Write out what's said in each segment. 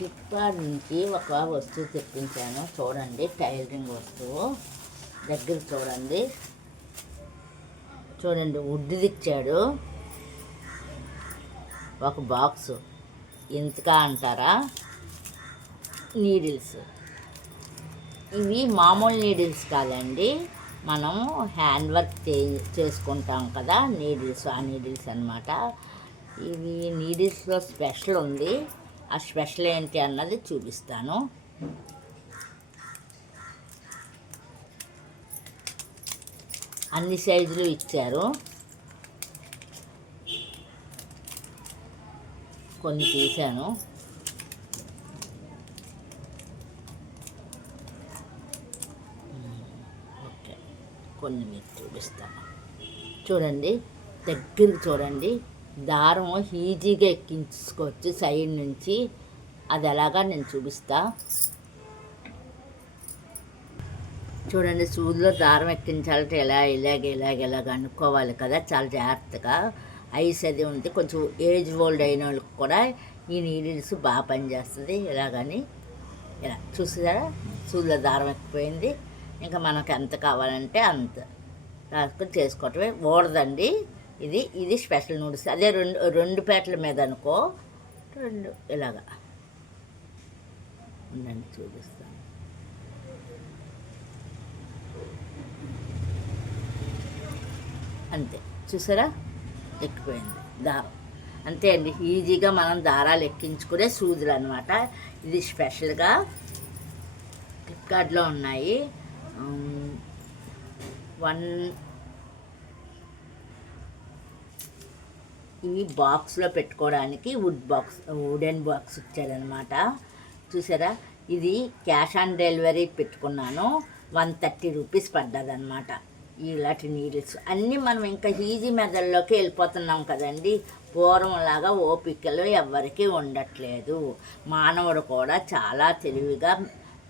Flipkart నుంచి ఒక వస్తువు తెప్పించాను. చూడండి, టైలరింగ్ వస్తువు. దగ్గర చూడండి, వుడ్ ఇచ్చాడు. ఒక బాక్సు. ఎంతకా అంటారా? నీడిల్స్. ఇవి మామూలు నీడిల్స్ కాదండి, మనం హ్యాండ్ వర్క్ చేసుకుంటాం కదా, నీడిల్స్. ఆ నీడిల్స్ అన్నమాట. ఇవి నీడిల్స్లో స్పెషల్ ఉంది. ఆ స్పెషల్ ఏంటి అన్నది చూపిస్తాను. అన్ని సైజులు ఇచ్చారు. కొన్ని తీసాను. ఓకే, కొన్ని మీకు చూపిస్తాను. చూడండి, దగ్గరికి చూడండి. దారం ఈజీగా ఎక్కించుకోవచ్చు సైడ్ నుంచి. అది ఎలాగా నేను చూపిస్తా. చూడండి, సూదిలో దారం ఎక్కించాలంటే ఇలాగ అనుకోవాలి కదా, చాలా జాగ్రత్తగా. ఐస్ అది ఉంది. కొంచెం ఏజ్ ఓల్డ్ అయిన వాళ్ళకి కూడా ఈ నీడిల్స్ బాగా పనిచేస్తుంది. ఇలాగని ఇలా చూసారా, సూదిలో దారం ఎక్కిపోయింది. ఇంకా మనకు ఎంత కావాలంటే అంత రాసుకొని చేసుకోవటమే. ఓడదండి. ఇది స్పెషల్ నూడిల్స్. అదే రెండు పేటల మీద అనుకో, రెండు ఇలాగా ఉండండి, చూపిస్తాను. అంతే, చూసారా, ఎక్కిపోయింది దారం. అంతే అండి, ఈజీగా మనం దారాలు ఎక్కించుకునే సూదులు అనమాట. ఇది స్పెషల్గా ఫ్లిప్కార్ట్లో ఉన్నాయి. ఇవి బాక్స్లో పెట్టుకోవడానికి వుడెన్ బాక్స్ ఇచ్చారనమాట. చూసారా, ఇది క్యాష్ ఆన్ డెలివరీ పెట్టుకున్నాను. 130 రూపీస్ పడ్డదనమాట. ఇలాంటి నీడిల్స్ అన్నీ మనం ఇంకా ఈజీ మెథడ్లోకి వెళ్ళిపోతున్నాం కదండి. పూర్వంలాగా ఓపికలు ఎవ్వరికీ ఉండట్లేదు. మానవుడు కూడా చాలా తెలివిగా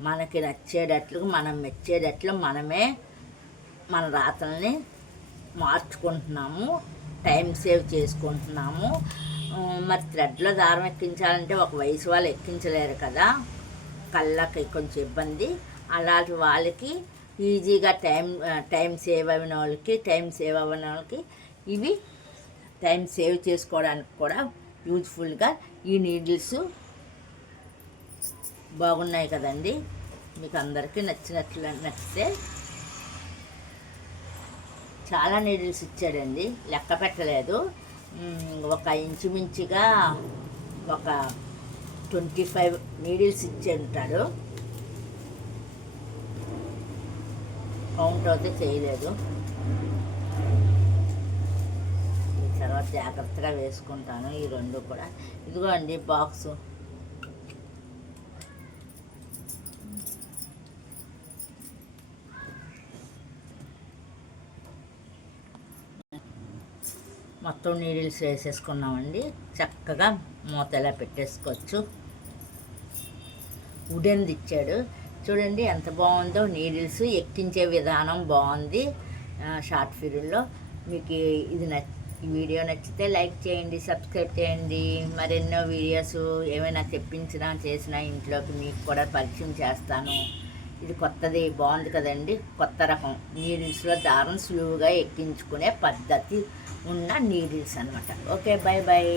మనకి నచ్చేటట్లు, మనం మెచ్చేటట్లు మనమే మన రాతల్ని మార్చుకుంటున్నాము, టైం సేవ్ చేసుకుంటున్నాము. మరి థ్రెడ్లో దారం ఎక్కించాలంటే ఒక వయసు వాళ్ళు ఎక్కించలేరు కదా, కళ్ళకి కొంచెం ఇబ్బంది. అలాంటి వాళ్ళకి ఈజీగా టైం సేవ్ అయిన వాళ్ళకి ఇవి టైం సేవ్ చేసుకోవడానికి కూడా యూజ్ఫుల్గా ఈ నీడిల్స్ బాగున్నాయి కదండి. మీకు అందరికీ నచ్చితే చాలా నీడిల్స్ ఇచ్చాడండి, లెక్క పెట్టలేదు. ఒక ఇంచుమించుగా ఒక 25 నీడిల్స్ ఇచ్చి ఉంటాడు. కౌంట్ అయితే చేయలేదు. ఈ తర్వాత జాగ్రత్తగా వేసుకుంటాను ఈ రెండు కూడా. ఇదిగో అండి బాక్సు. మొత్తం నీడిల్స్ వేసేసుకున్నామండి. చక్కగా మూత ఎలా పెట్టేసుకోవచ్చు. వుడెన్ది ఇచ్చాడు. చూడండి ఎంత బాగుందో. నీడిల్స్ ఎక్కించే విధానం బాగుంది. షార్ట్ ఫిల్మ్లో మీకు ఈ వీడియో నచ్చితే లైక్ చేయండి, సబ్స్క్రైబ్ చేయండి. మరెన్నో వీడియోస్ ఏమైనా చేసినా ఇంట్లోకి మీకు కూడా పరిచయం చేస్తాను. ఇది కొత్తది, బాగుంది కదండి. కొత్త రకం నీడిల్స్లో దారం సులువుగా ఎక్కించుకునే పద్ధతి ఉన్న నీడిల్స్ అనమాట. Okay, bye bye.